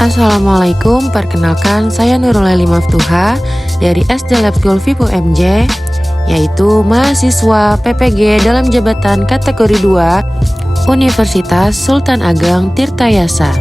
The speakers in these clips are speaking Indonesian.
Assalamualaikum, perkenalkan saya Nurulaili Maftuha dari SD Lab School Vipo MJ, yaitu mahasiswa PPG dalam jabatan kategori 2 Universitas Sultan Ageng Tirtayasa.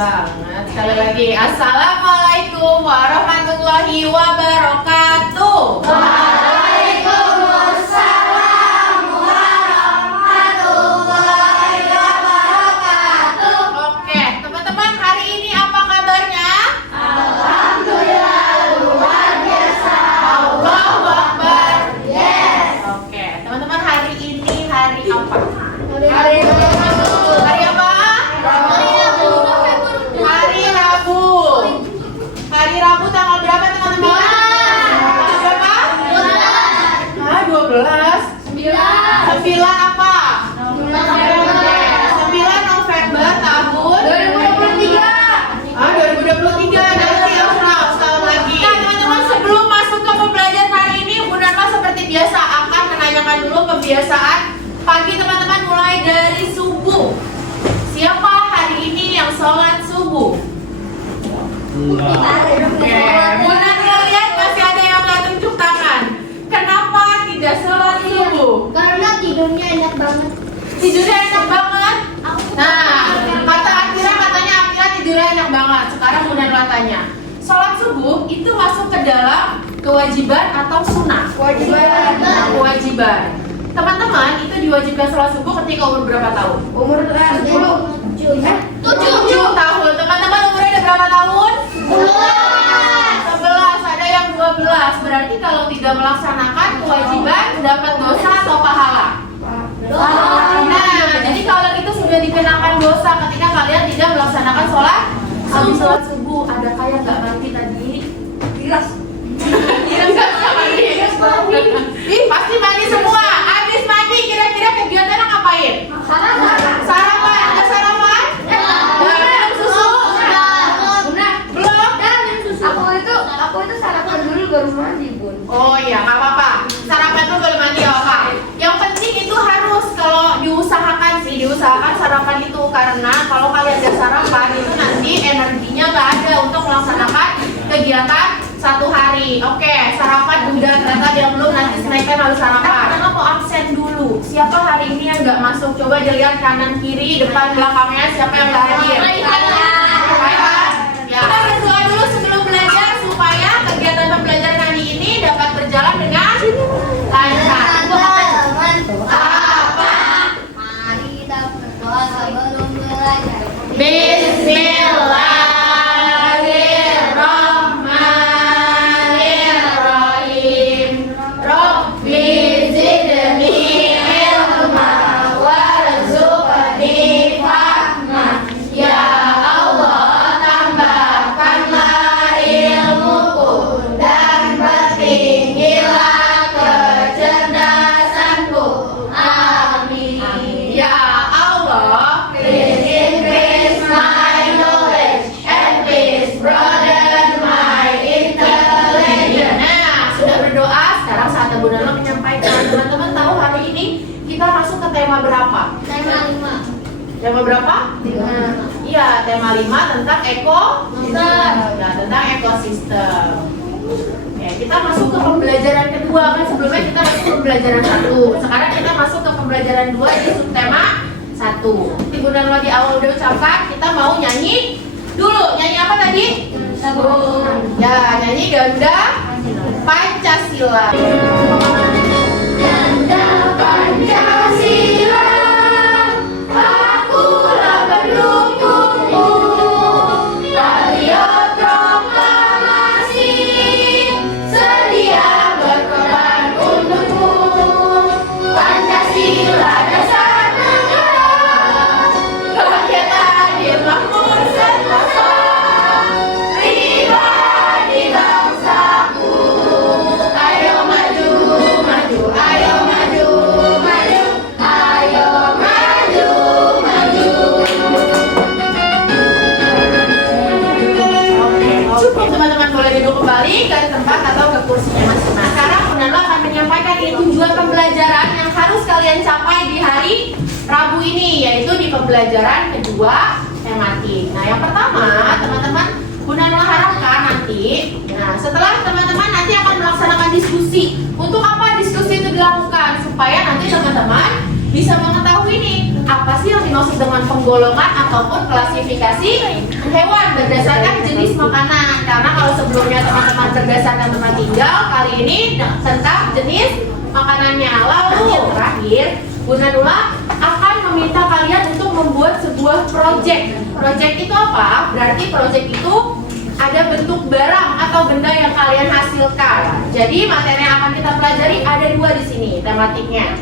Banget. Sekali lagi, Assalamualaikum warahmatullahi wabarakatuh. Waalaikumsalam warahmatullahi wabarakatuh. Oke, teman-teman, hari ini apa kabarnya? Alhamdulillah luar biasa. Allahu Akbar. Yes. Oke, teman-teman, hari ini hari apa? Hari Hari apa? Hari Rabu tanggal berapa, teman-teman? Tanggal berapa? 12. 9 apa? 9 November tahun 2023. Nanti sekali lagi. Nah, teman-teman, sebelum masuk ke pembelajaran hari ini, Bunda Nurma seperti biasa akan menanyakan dulu kebiasaan pagi teman-teman, mulai dari subuh. Siapa hari ini yang sholat subuh? Oke, Bunda Nurma lihat masih ada yang nggak tunjuk tangan. Kenapa tidak sholat subuh? Karena tidurnya enak banget. Tidurnya enak banget. Nah, kata Akira, katanya Akira tidurnya enak banget. Sekarang Bunda Nurma tanya, sholat subuh itu masuk ke dalam kewajiban atau sunnah? Kewajiban. Teman-teman, itu diwajibkan sholat subuh ketika umur berapa tahun? Umur 7 tahun. Teman-teman, umurnya ada berapa tahun? 11. Ada yang 12. Berarti kalau tidak melaksanakan kewajiban dapat dosa atau pahala? Nah, jadi kalau itu sudah dikenakan dosa ketika kalian tidak melaksanakan sholat subuh. Ada kayak nggak mandi tadi? Giras nggak mandi? Ih, pasti mandi semua. Habis mandi kira-kira kegiatannya ngapain? Sarapan. Ada sarapan? Minum susu? Belum? Aku itu sarapan dulu baru mandi, Bun. Oh iya, nggak apa-apa. Sarapan dulu belum mandi, nggak apa. Yang penting itu harus kalau diusahakan sarapan itu, karena kalau kalian nggak sarapan itu nanti energinya nggak ada untuk melaksanakan kegiatan satu hari. Oke, sarapan udah, ternyata yang belum, nanti snacknya harus sarapan. Karena mau absen dulu. Siapa hari ini yang nggak masuk? Coba dilihat kanan kiri, depan belakangnya, siapa yang nggak hadir? Ya, kita berdoa dulu sebelum belajar supaya kegiatan pembelajaran hari ini dapat berjalan dengan lancar. Apa? Mari kita berdoa sebelum belajar. Bismillahirrahmanirrahim. Rabbi zidni ilma warzuqni fahma. Ya Allah, tambahkanlah ilmuku dan bertinggilah kecerdasanku. Amin. Ya Allah, please increase my knowledge and please broaden my intelligence. Nah, sudah berdoa, sekarang saatnya Bunda Nurma menyampaikan. Teman-teman tahu hari ini kita masuk ke tema berapa? Tema 5. Tema berapa? Iya, tema 5 tentang ekosistem. Nah, tentang ekosistem. Oke, kita masuk ke pembelajaran kedua. Kan sebelumnya kita masuk ke pembelajaran 1. Sekarang kita masuk ke pembelajaran 2 di subtema 1. Bunda Nurma di awal udah ucapkan kita mau nyanyi dulu. Nyanyi apa tadi? Ya, nyanyi Ganda Pancasila. Ganda Pancasila, akulah pendukungmu. Patriot proklamasi, sedia berkorban untukmu. Pancasila dasar negara, rakyat adil makmur sentosa, pribadi bangsaku. Ayo maju kembali ke tempat atau ke kursinya masing-masing. Sekarang Bunda Nurul akan menyampaikan ini tujuan pembelajaran yang harus kalian capai di hari Rabu ini, yaitu di pembelajaran kedua tematik. Nah, yang pertama, teman-teman, Bunda Nurul harapkan nanti, nah setelah teman-teman nanti akan melaksanakan diskusi. Untuk apa diskusi itu dilakukan? Supaya nanti teman-teman bisa mengetahui nih, apa sih yang dimaksud dengan penggolongan ataupun klasifikasi hewan berdasarkan jenis makanan. Karena kalau sebelumnya teman-teman berdasarkan tempat tinggal, kali ini tentang jenis makanannya. Lalu yang terakhir, Bunda Nurul akan meminta kalian untuk membuat sebuah project. Project itu apa? Berarti project itu ada bentuk barang atau benda yang kalian hasilkan. Jadi materi yang akan kita pelajari ada dua di sini tematiknya.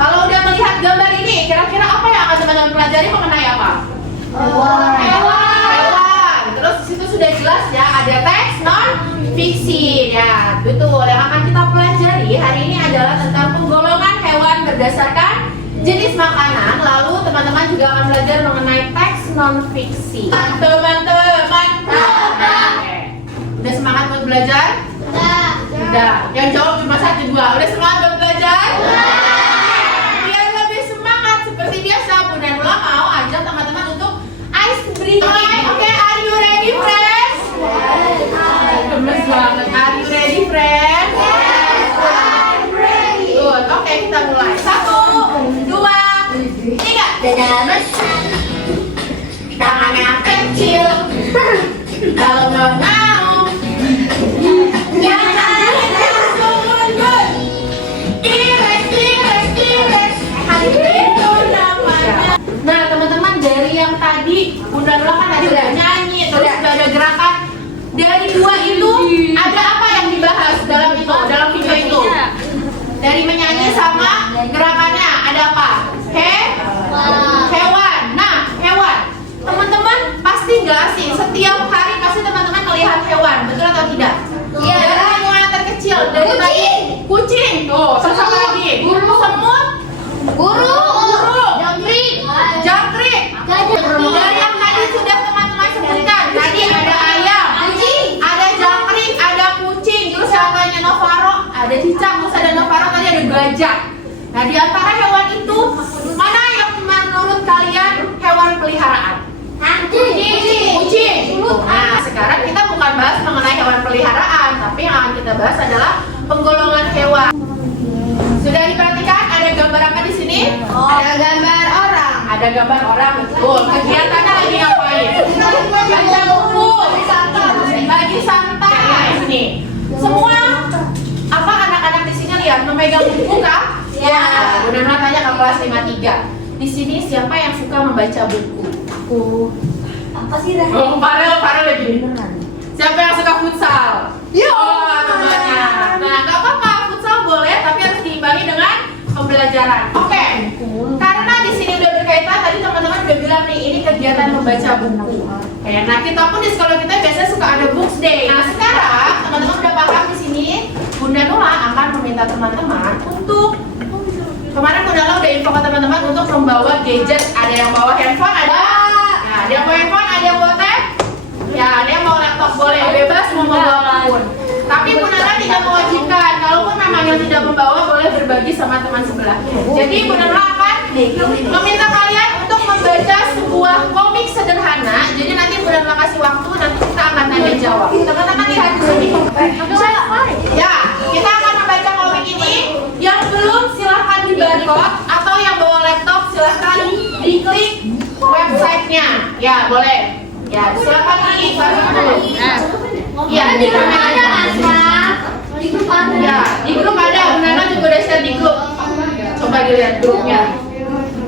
Kalau udah melihat gambar ini, kira-kira apa yang akan teman-teman pelajari mengenai apa? Hewan. Terus di situ sudah jelas ya, ada teks non fiksi ya. Betul. Yang akan kita pelajari hari ini adalah tentang penggolongan hewan berdasarkan jenis makanan. Lalu teman-teman juga akan belajar mengenai teks non fiksi. Teman-teman, udah semangat buat belajar? Udah. Yang jawab cuma 1, 2. Udah semangat buat belajar? Biar lebih semangat seperti biasa, Bunda Nurul mau ajak teman-teman untuk ice breathing. Oke, are you ready, friends? Gemes banget. Are you ready, friends? Good. Oke, kita mulai. 1, 2, 3. Tangannya kecil. Kalau nggak mau, jangan turun. Relax. Itu namanya. Nah, teman-teman, dari yang tadi Bunda Nurul kan tadi udah nyanyi, terus udah ada gerakan. Dari dua itu ada apa yang dibahas dalam video itu? Dari menyanyi sama gerakannya ada apa? Hewan. Nah, hewan. Teman-teman pasti nggak sih setiap hari pasti teman-teman melihat hewan, betul atau tidak? Iya. Dari mulai yang terkecil, dari tadi kucing, tuh, sama lagi, semut, burung, jangkrik. Dari yang tadi sudah teman-teman sebutkan, tadi ada ayam, ada jangkrik, ada kucing, terus contohnya Novaro, ada cicak, terus ada Novaro, tadi ada gajah. Nah, di antara hewan itu mana yang menurut kalian hewan peliharaan? Kucing. Nah, sekarang kita bukan bahas mengenai hewan peliharaan, tapi yang akan kita bahas adalah penggolongan hewan. Sudah diperhatikan ada gambar apa di sini? Ada gambar orang. Ada gambar orang. Betul. Kegiatannya lagi ngapain? Baca buku. Lagi santai. Ini. Semua apa anak-anak di sini lihat memegang buku kah? Ya. Bunda Nurul tanya ke kelas 5-3. Di sini siapa yang suka membaca buku? Aku. Apa sih Ren? Oh, Farel lagi. Siapa yang suka futsal? Temannya. Nah, nggak apa-apa, futsal boleh, tapi harus diimbangi dengan pembelajaran. Oke. Karena di sini udah berkaitan, tadi teman-teman udah bilang nih, ini kegiatan membaca buku. Nah, kita pun di sekolah kita biasanya suka ada books day. Nah, sekarang teman-teman udah paham di sini, Bunda Nurul akan meminta teman-teman untuk kemarin Bunda Nurul udah info ke teman-teman untuk membawa gadget. Ada yang bawa handphone, ada yang bawa handphone, ada yang bawa tab. Ya, ada yang bawa laptop, boleh bebas mau membawa apapun. Tapi Bunda Nurul tidak mewajibkan. Kalaupun memang yang tidak membawa, boleh berbagi sama teman sebelah. Jadi Bunda Nurul akan meminta kalian untuk membaca sebuah komik sederhana. Jadi nanti Bunda Nurul kasih waktu, nanti kita akan tanya jawab. Teman-teman lihat di sini. Ya, kita akan membaca komik ini. Yang belum silahkan di barcode, atau yang bawa laptop silahkan diklik websitenya. Ya, boleh. Ya, silahkan di barcode dulu. Ya, di kameranya. Ya, di grup ada. Bunda Nurul juga udah share di grup. Coba dilihat grupnya.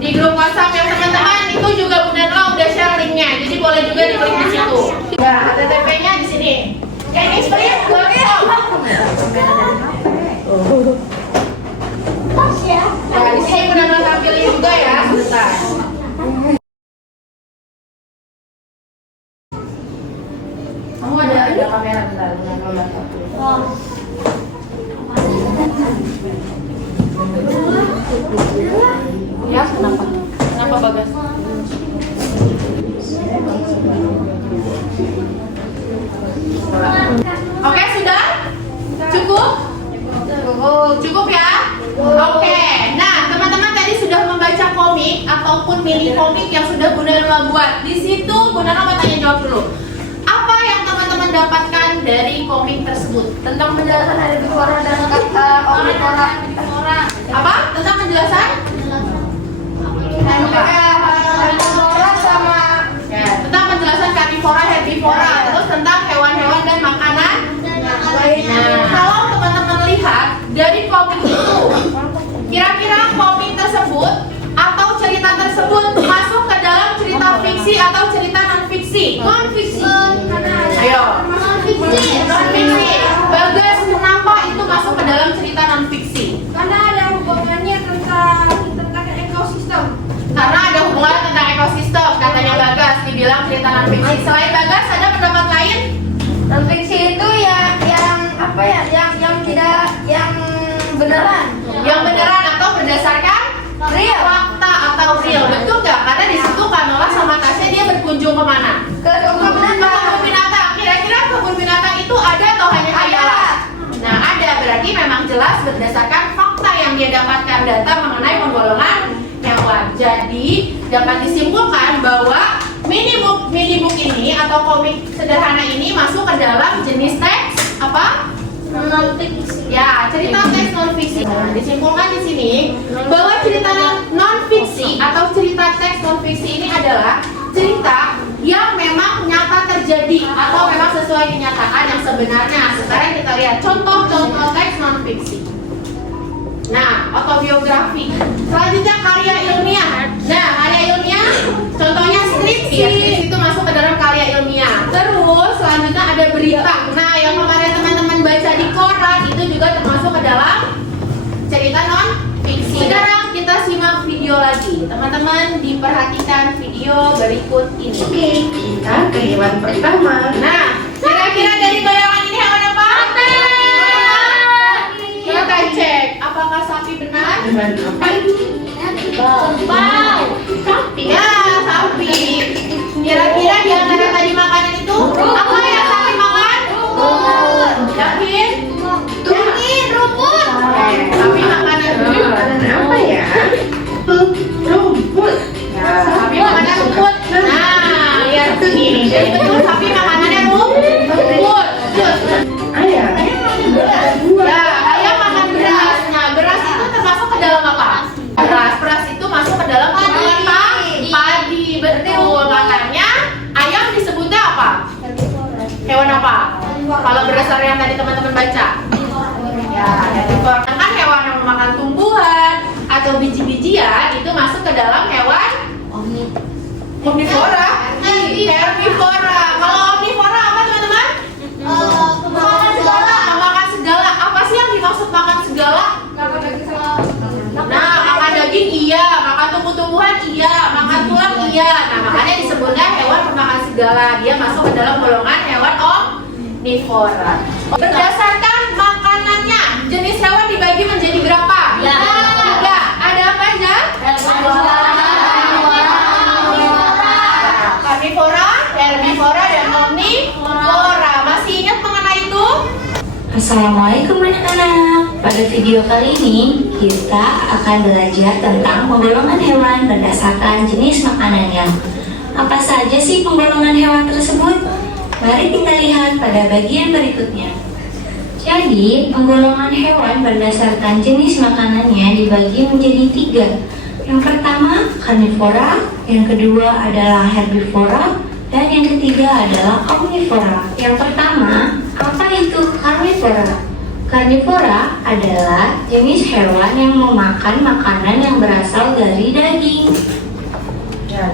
Di grup WhatsApp yang teman-teman itu juga Bunda Nurul udah share linknya. Jadi boleh juga diklik di situ. Ya, HTTP-nya di sini. Ini sebenarnya nah, di sini Bunda Nurul tampilin juga ya, sebentar. Kamu ada kamera bentar, Bunda Nurul tampilin. Ya, kenapa? Kenapa Bagas? Oke, Cukup ya? Oke. Nah, teman-teman tadi sudah membaca komik ataupun mini komik yang sudah Bunda Nurul buat. Di situ Bunda Nurul mau tanya jawab dulu. Apa yang teman-teman dapatkan dari komik tersebut? Tentang penjelasan herbivora dan omnivora. Apa? Tentang penjelasan? Herbivora sama Ya, tentang penjelasan karnivora, herbivora, terus tentang hewan-hewan dan makanan. Nah, kalau teman-teman lihat dari komik itu, kira-kira komik tersebut atau cerita tersebut masuk ke dalam cerita fiksi atau cerita non-fiksi? non-fiksi. Ayo. Non-fiksi. Non-fiksi. Bagas, kenapa itu masuk ke dalam cerita non-fiksi? Karena ada hubungannya tentang ekosistem. Karena ada hubungan tentang ekosistem, katanya Bagas, dibilang cerita non-fiksi. Selain Bagas, ada pendapat lain? Non-fiksi itu yang apa ya? Yang beneran. Yang beneran atau berdasarkan Real. fakta atau real, betul nggak? Karena di situ Kanola sama Tasya dia berkunjung kemana? Ke Kebun binatang. Kira-kira kebun binatang itu ada atau hanya hayalan? Nah, ada, berarti memang jelas berdasarkan fakta yang dia dapatkan, data mengenai penggolongan hewan. Jadi dapat disimpulkan bahwa mini book ini atau komik sederhana ini masuk ke dalam jenis teks apa? non-fiksi. Ya, cerita teks non-fiksi. Nah, disimpulkan di sini bahwa cerita non-fiksi atau cerita teks non-fiksi ini adalah cerita yang memang nyata terjadi atau memang sesuai kenyataan yang sebenarnya. Sekarang kita lihat contoh-contoh teks non-fiksi. Nah, autobiografi. Selanjutnya karya ilmiah. Nah, karya ilmiah contohnya skripsi. Ya, skripsi itu masuk ke dalam karya ilmiah. Terus selanjutnya ada berita. Nah, yang kemarin teman-teman baca di koran itu juga termasuk ke dalam cerita non-fiksi. Sekarang kita simak video lagi. Teman-teman diperhatikan video berikut ini. Oke, kita ke hewan pertama. Nah, kira-kira dari bayangan ini hewan apa? Kita cek, apakah sapi benar? Hewan apa itu? Kerbau. Sapi. Ya, sapi. Kira-kira di antara tadi makanan itu apa yang sapi makan? Rumput. Yakin? Rumput. Sapi makanan Apa ya? Rumput. sapi makannya rumput. Nah, lihat sini. Jadi betul sapi makanannya rumput. Ayam. Ya, ayam makan beras. Nah, beras itu termasuk ke dalam apa? Beras itu masuk ke dalam padi. Betul. Makanya ayam disebutnya apa? Hewan apa? Kalau berdasarkan yang tadi teman-teman baca. Ya, herbivora. Kan hewan yang memakan tumbuhan atau biji-bijian itu masuk ke dalam hewan omnivora. Herbivora. Kalau omnivora apa teman-teman? Makan segala. Apa sih yang dimaksud makan segala? Nah, makan daging iya, makan tumbuh-tumbuhan iya, makan tulang iya. Nah, makanya disebutnya hewan pemakan segala. Dia masuk ke dalam golongan hewan omnivora. Berdasarkan makanannya, jenis hewan dibagi menjadi berapa? Ya. 3. Ada apa aja? Karnivora, herbivora, dan omnivora. Masih ingat mengenai itu? Assalamualaikum anak-anak. Pada video kali ini kita akan belajar tentang penggolongan hewan berdasarkan jenis makanannya. Apa saja sih penggolongan hewan tersebut? Mari kita lihat pada bagian berikutnya. Jadi, penggolongan hewan berdasarkan jenis makanannya dibagi menjadi 3. Yang pertama, karnivora, yang kedua adalah herbivora, dan yang ketiga adalah omnivora. Yang pertama, apa itu karnivora? Karnivora adalah jenis hewan yang memakan makanan yang berasal dari daging.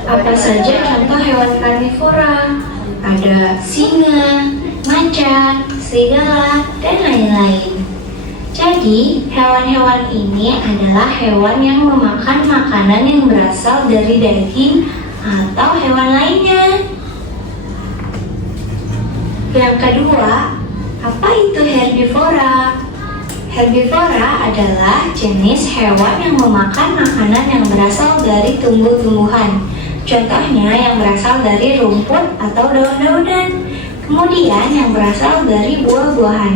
Apa saja contoh hewan karnivora? Ada singa, macan, serigala, dan lain-lain. Jadi, hewan-hewan ini adalah hewan yang memakan makanan yang berasal dari daging atau hewan lainnya. Yang kedua, apa itu herbivora? Herbivora adalah jenis hewan yang memakan makanan yang berasal dari tumbuh-tumbuhan. Contohnya yang berasal dari rumput atau daun-daunan. Kemudian yang berasal dari buah-buahan.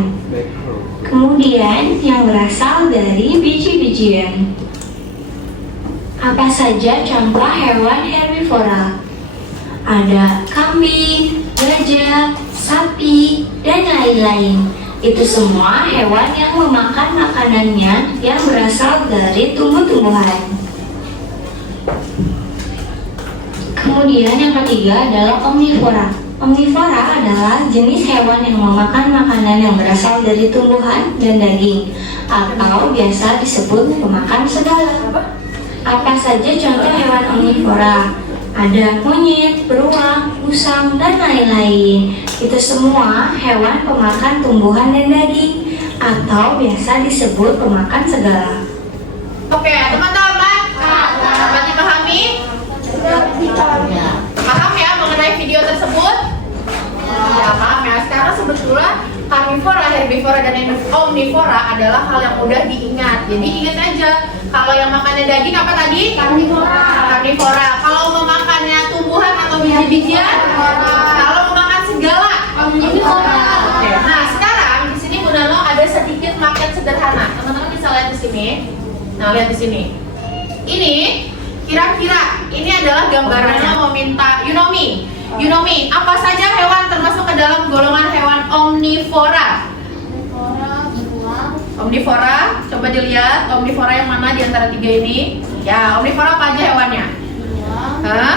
kemudian yang berasal dari biji-bijian. Apa saja contoh hewan herbivora? Ada kambing, gajah, sapi, dan lain-lain. Itu semua hewan yang memakan makanannya yang berasal dari tumbuh-tumbuhan. Kemudian yang ketiga adalah omnivora. Omnivora adalah jenis hewan yang memakan makanan yang berasal dari tumbuhan dan daging, atau biasa disebut pemakan segala. Apa saja contoh hewan omnivora? Ada monyet, beruang, musang, dan lain-lain. Itu semua hewan pemakan tumbuhan dan daging, atau biasa disebut pemakan segala. Oke, teman-teman, dapat dipahami? Paham ya mengenai video tersebut? Ya, paham ya. Sekarang sebetulnya karnivora, herbivora, dan omnivora adalah hal yang mudah diingat. Jadi ingat aja, kalau yang makannya daging apa tadi? Karnivora. Karnivora. Kalau memakannya tumbuhan atau biji-bijian? Kalau memakan segala? Omnivora. Oke. Nah, sekarang di sini Bu Nano ada sedikit maket sederhana. Teman-teman bisa lihat di sini. Nah, lihat di sini. Ini kira-kira ini adalah gambarannya mau minta Yunomi. Yunomi, apa saja hewan termasuk ke dalam golongan hewan omnivora? Omnivora, coba dilihat omnivora yang mana di antara tiga ini? Ya, omnivora apa aja hewannya? Hah?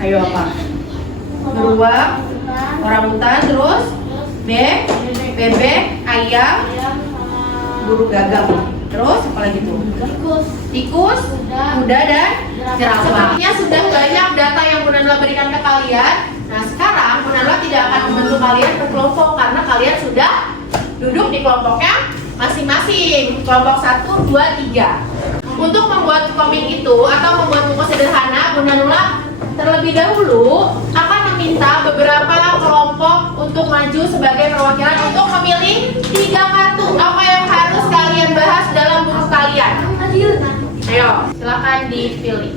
Ayo apa? Beruang, orangutan, terus bebek, ayam, burung gagak. Terus apa lagi tuh? Tikus, kuda, dan jerapah. Sepertinya sudah banyak data yang Bu Nano berikan ke kalian. Nah, sekarang Bu Nano tidak akan membantu kalian berkelompok karena kalian sudah duduk di kelompoknya masing-masing. Kelompok 1, 2, 3. Untuk membuat komik itu atau membuat buku sederhana, Bu Nano terlebih dahulu akan meminta beberapa kelompok untuk maju sebagai perwakilan untuk memilih 3 kartu. Apa yang harus kalian bahas dalam buku kalian? Ayo, silakan dipilih.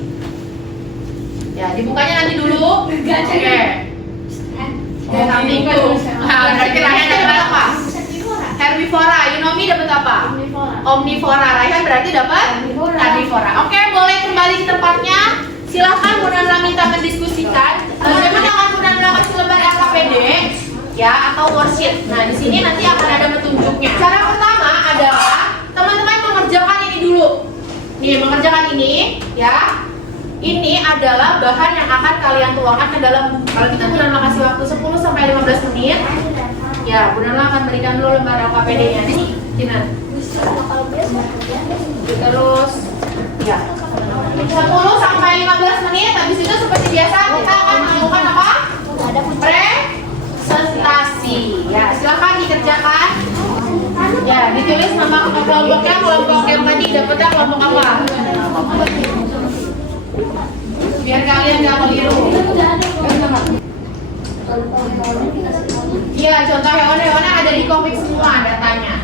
Ya, dibukanya nanti dulu. Oke. Kambing tuh. Nah, berarti Rayhan dapat apa? Herbivora. Yunomi dapat apa? Omnivora. Rayhan berarti dapat karnivora. Oke, boleh kembali di tempatnya. Silahkan Bu Nano minta mendiskusikan bagaimana akan Bu Nano kasih lembar LKPD ya atau worksheet. Nah, di sini nanti akan ada petunjuknya. Cara pertama adalah teman-teman mengerjakan ini dulu. Nih, mengerjakan ini ya. Ini adalah bahan yang akan kalian tuangkan ke dalam. Kalau kita Bu Nano kasih waktu 10 sampai 15 menit. Ya, Bu Nano akan berikan dulu lembar LKPD-nya. Nih, Jinan. Terus ya. 10 sampai 15 menit, habis itu seperti biasa kita akan melakukan apa? Presentasi. Ya, silakan dikerjakan. Ya, ditulis nama kelompoknya, kelompok yang tadi dapatnya kelompok apa? Biar kalian nggak keliru. Iya, contoh hewan-hewannya ada di komik semua datanya.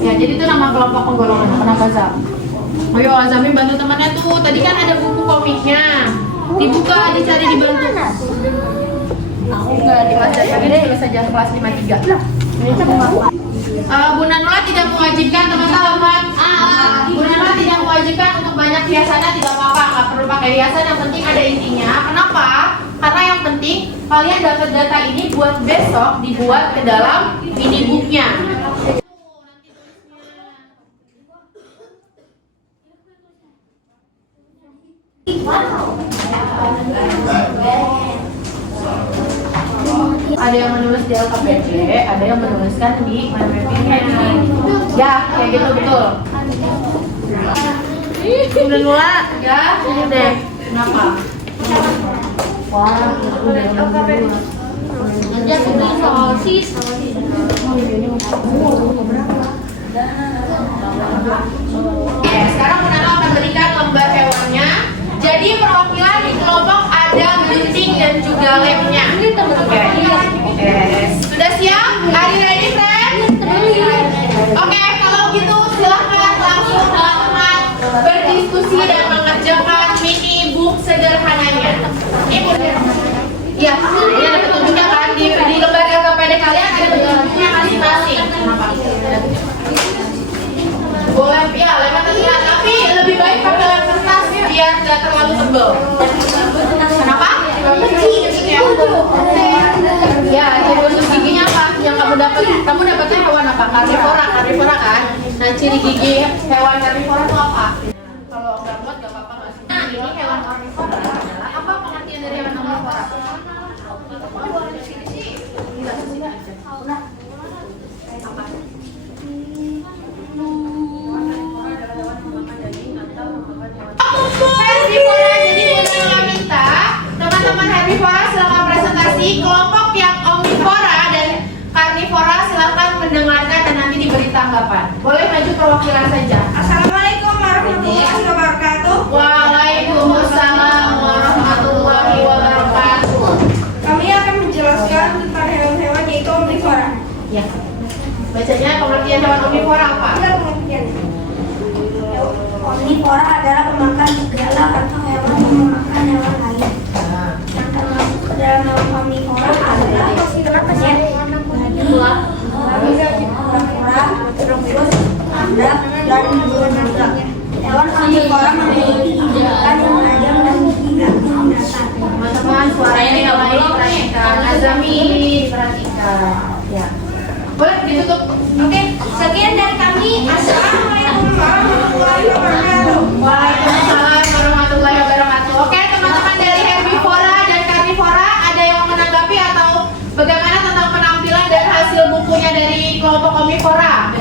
Ya, jadi itu nama kelompok penggolongan. Kenapa Zam? Ayo Azami bantu temannya tuh. Tadi kan ada buku komiknya. Dibuka, dicari, dibantu. Aku nggak di kelas dasar ini, tulis saja kelas 53. Bu Nano tidak mewajibkan teman-teman. Bu Nano tidak mewajibkan untuk banyak hiasannya, tidak apa-apa. Nggak perlu pakai hiasan, yang penting ada intinya. Kenapa? Karena yang penting kalian dapat data ini buat besok dibuat ke dalam mini booknya. Ada yang menulis di LKPD, ada yang menuliskan di mind mappingnya. Ya, kayak gitu betul. Udah nula, ya, ini deh. Kenapa? Wah, udah LKPD. Nanti aku beli soal sis. Oke, sekarang Bu Nano akan berikan lembar hewannya. Jadi perwakilan di kelompok ada gunting dan juga lemnya. Oke. Sudah siap? Are you ready, friend? Oke, kalau gitu silahkan langsung teman-teman berdiskusi dan mengerjakan mini book sederhananya. Ini Bu. Ya, ini ada petunjuknya. ya lewat terlihat, tapi lebih baik pakai lem kertas biar nggak terlalu tebal. Kenapa? Ya, ciri khusus giginya apa? Yang kamu dapat? Kamu dapatnya hewan apa? Karnivora kan? Nah, ciri gigi hewan karnivora itu apa? Kalau nggak buat nggak apa-apa nggak sih? Nah, ini hewan karnivora adalah apa pengertian dari hewan karnivora? Apa? Herbivora. Jadi Bunda minta teman-teman herbivora silakan presentasi, kelompok yang omnivora dan karnivora silakan mendengarkan dan nanti diberi tanggapan. Boleh maju perwakilan saja. Assalamualaikum warahmatullahi wabarakatuh. Waalaikumsalam warahmatullahi wabarakatuh. Kami akan menjelaskan tentang hewan-hewan yaitu omnivora. Ya. Bacanya pengertian hewan omnivora apa? Ada pengertiannya. Omnivora adalah pemakan segala atau hewan yang memakan hewan lain. Yang termasuk ke dalam hewan omnivora adalah kura-kura, terus ada dan juga. Hewan omnivora memiliki gigi depan yang tajam dan gigi belakang yang datar. Teman-teman, suaranya nggak baik, perhatikan. Azami, perhatikan. Ya. Boleh ditutup. Oke, sekian dari kami. Assalamualaikum warahmatullahi wabarakatuh. Waalaikumsalam warahmatullahi wabarakatuh. Oke, teman-teman dari herbivora dan karnivora, ada yang menanggapi atau bagaimana tentang penampilan dan hasil bukunya dari kelompok omnivora?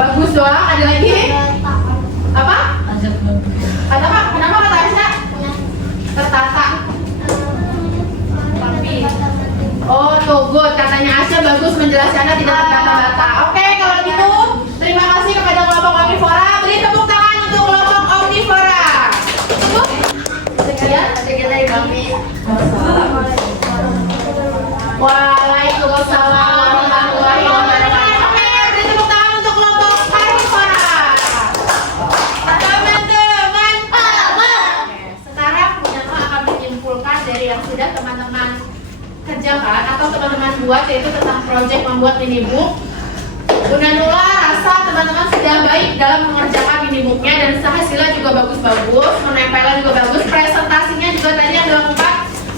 Bagus doang. Ada lagi? Apa? Kata apa? Kenapa kata Aisyah? Tertata. Oh, tuh good. Katanya Aisyah bagus menjelaskannya tidak tertata-tata. Oke, kalau gitu terima kasih kepada kelompok omnivora. Beri tepuk tangan untuk kelompok omnivora. Cukup? Sekian dari kami. Waalaikumsalam warahmatullahi wabarakatuh. Oke, beri tepuk tangan untuk kelompok karnivora. Teman-teman, oke, sekarang Bunda Nula akan menyimpulkan dari yang sudah teman-teman kerjakan atau teman-teman buat, yaitu tentang proyek membuat minibook. Bunda Nula rasa teman-teman sudah baik dalam mengerjakan minibooknya dan hasilnya juga bagus-bagus, menempelnya juga bagus, presentasinya juga tadi yang dilakukan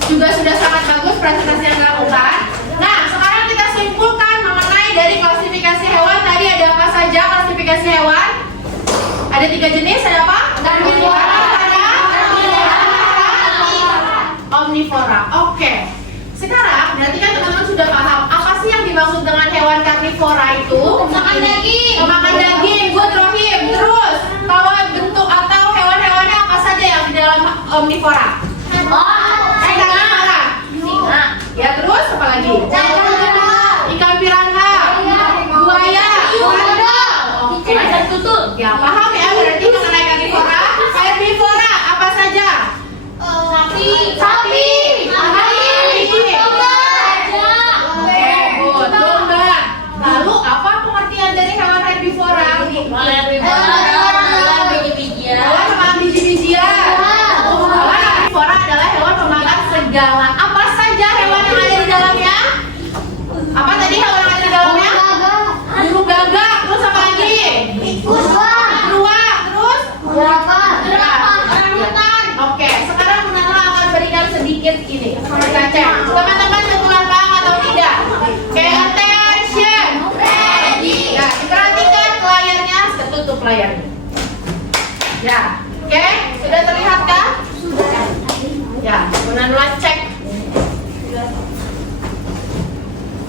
juga sudah sangat bagus presentasi yang dilakukan. Nah, sekarang kita simpulkan mengenai dari klasifikasi hewan. Tadi ada apa saja klasifikasi hewan? Ada 3 jenis, ada apa? Karnivora, omnivora. Oke. Sekarang berarti kan teman-teman sudah paham apa sih yang dimaksud dengan hewan karnivora itu? Pemakan daging. Pemakan daging, good Rohim. Terus kalau bentuk atau hewan-hewannya apa saja yang di dalam omnivora? Karnivora. Singa. Ya terus apa lagi? Ikan piranha. Buaya. Oke. Tutul. Ya paham ya berarti mengenai karnivora. Herbivora apa saja? Sapi. Lalu apa pengertian dari hewan herbivora? Hewan pemakan biji-bijian. Hewan herbivora adalah hewan pemakan segala. Apa saja hewan yang ada di dalamnya? Apa tadi hewan yang ada di dalamnya? Burung gagak. Terus apa lagi? Beruang. Terus? Jerapah. Oke, sekarang Bunda Nula akan berikan sedikit ini. Kita cek. Teman-teman benar paham atau tidak? Oke, attention. Ready. Ya, diperhatikan layarnya, tutup layarnya. Ya, oke, sudah terlihat kah? Sudah. Ya, Bunda Nula cek.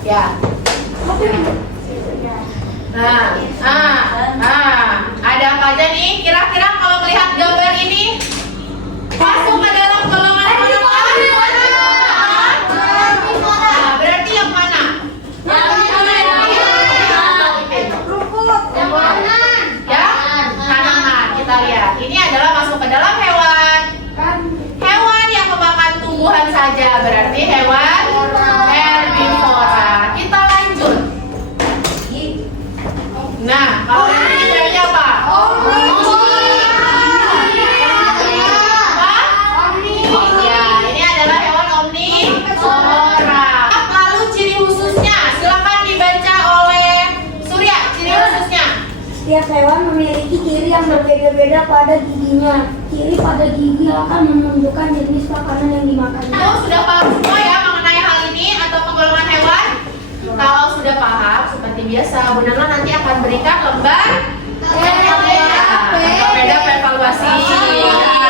Ya. Ada apa aja nih? Kira-kira kalau melihat gambar ini masuk ke dalam golongan mana? Nah, berarti yang mana? Ya, tanaman. Kita lihat. Ini adalah masuk ke dalam hewan yang memakan tumbuhan saja. Berarti hewan herbivora. Kita Setiap hewan memiliki ciri yang berbeda-beda pada giginya. Ciri pada gigi akan menunjukkan jenis makanan yang dimakan. Sudah paham semua ya mengenai hal ini atau penggolongan hewan? Kalau sudah paham, seperti biasa, Bu Nana nanti akan berikan lembar beda evaluasi.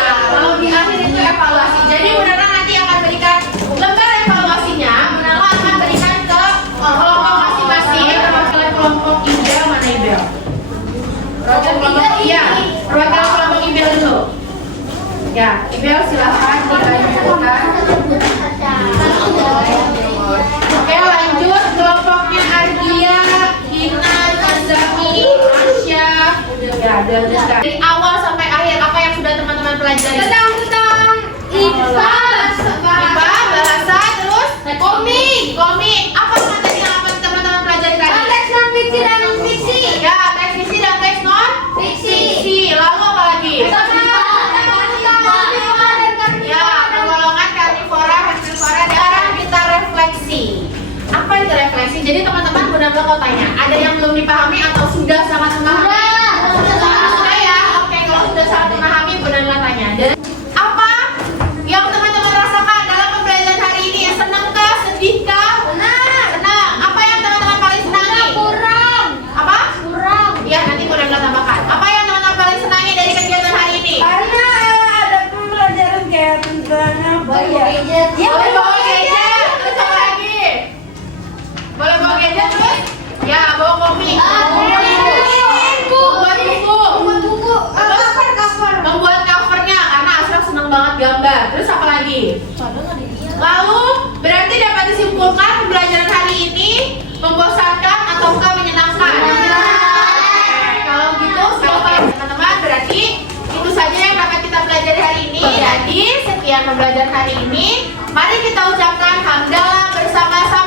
Kalau di akhir itu evaluasi. Jadi Bu Nana nanti akan berikan lembar evaluasinya. Bu Nana akan berikan ke kelompok masing-masing. Perwakilan kelompok Ibel mana Ibel? Perwakilan kelompok Ibel dulu. Ya, Ibel silahkan dilanjutkan. Oke, lanjut kelompoknya Argia, Gina, Azami, Asya. Ya, dari awal sampai akhir apa yang sudah teman-teman pelajari? Tentang IPA, bahasa, terus komik. Apa materi yang teman-teman pelajari tadi? Teks non fiksi dan non fiksi. Ya, teks fiksi dan teks non fiksi. Lalu apa lagi? Ya, penggolongan karnivora, herbivora, dan kita refleksi. Apa itu refleksi? Jadi teman-teman benar-benar mau tanya, ada yang belum dipahami atau sudah sangat memahami? Sudah ya? Oke, kalau sudah sangat memahami benar-benar tanya. Dan apa yang teman-teman rasakan dalam pembelajaran hari ini? Senang kah? Sedih kah? Senang. Apa yang teman-teman paling senangi? Kurang. Apa? Kurang. Ya, nanti benar-benar tambahkan. Apa yang teman-teman paling senangi dari kegiatan hari ini? Karena ada pembelajaran kayak tentang apa ya? Boleh bawa gadget, terus apa lagi? Boleh bawa gadget terus? Ya, bawa komik. Membuat buku. Terus membuat covernya karena Asraf senang banget gambar. Terus apa lagi? Lalu berarti dapat disimpulkan pembelajaran hari ini membosankan ataukah menyenangkan? Kalau gitu, teman-teman berarti itu saja yang dapat kita pelajari hari ini. Jadi sekian pembelajaran hari ini. Mari kita ucapkan hamdalah bersama-sama.